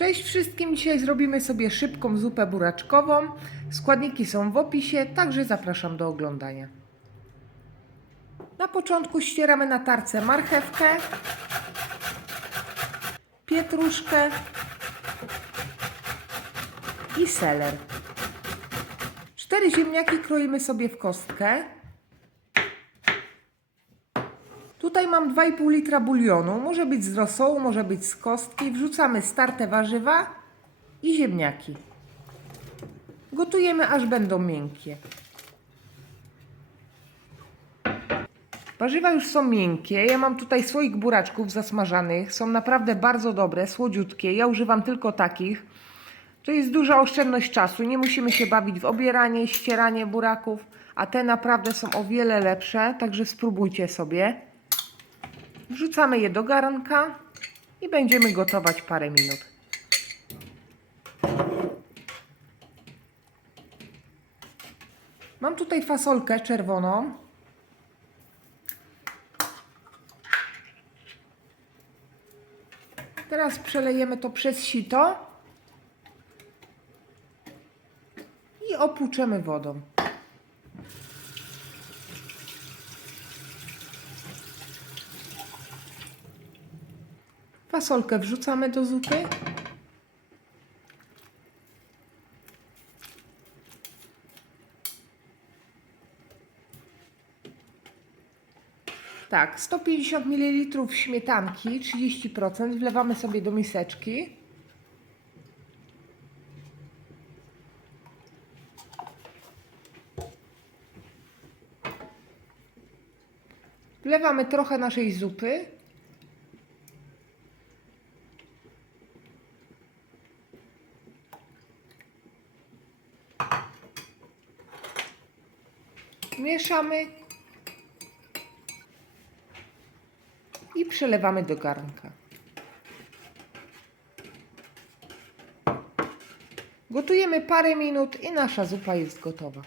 Cześć wszystkim, dzisiaj zrobimy sobie szybką zupę buraczkową. Składniki są w opisie, także zapraszam do oglądania. Na początku ścieramy na tarce marchewkę, pietruszkę i seler. Cztery ziemniaki kroimy sobie w kostkę. Tutaj mam 2,5 litra bulionu. Może być z rosołu, może być z kostki. Wrzucamy starte warzywa i ziemniaki. Gotujemy aż będą miękkie. Warzywa już są miękkie. Ja mam tutaj słoik buraczków zasmażanych. Są naprawdę bardzo dobre, słodziutkie. Ja używam tylko takich. To jest duża oszczędność czasu. Nie musimy się bawić w obieranie, ścieranie buraków, a te naprawdę są o wiele lepsze, także spróbujcie sobie. Wrzucamy je do garnka i będziemy gotować parę minut. Mam tutaj fasolkę czerwoną. Teraz przelejemy to przez sito i opłuczemy wodą. Fasolkę wrzucamy do zupy. Tak, 150 ml śmietanki, 30% wlewamy sobie do miseczki. Wlewamy trochę naszej zupy. Mieszamy i przelewamy do garnka. Gotujemy parę minut i nasza zupa jest gotowa.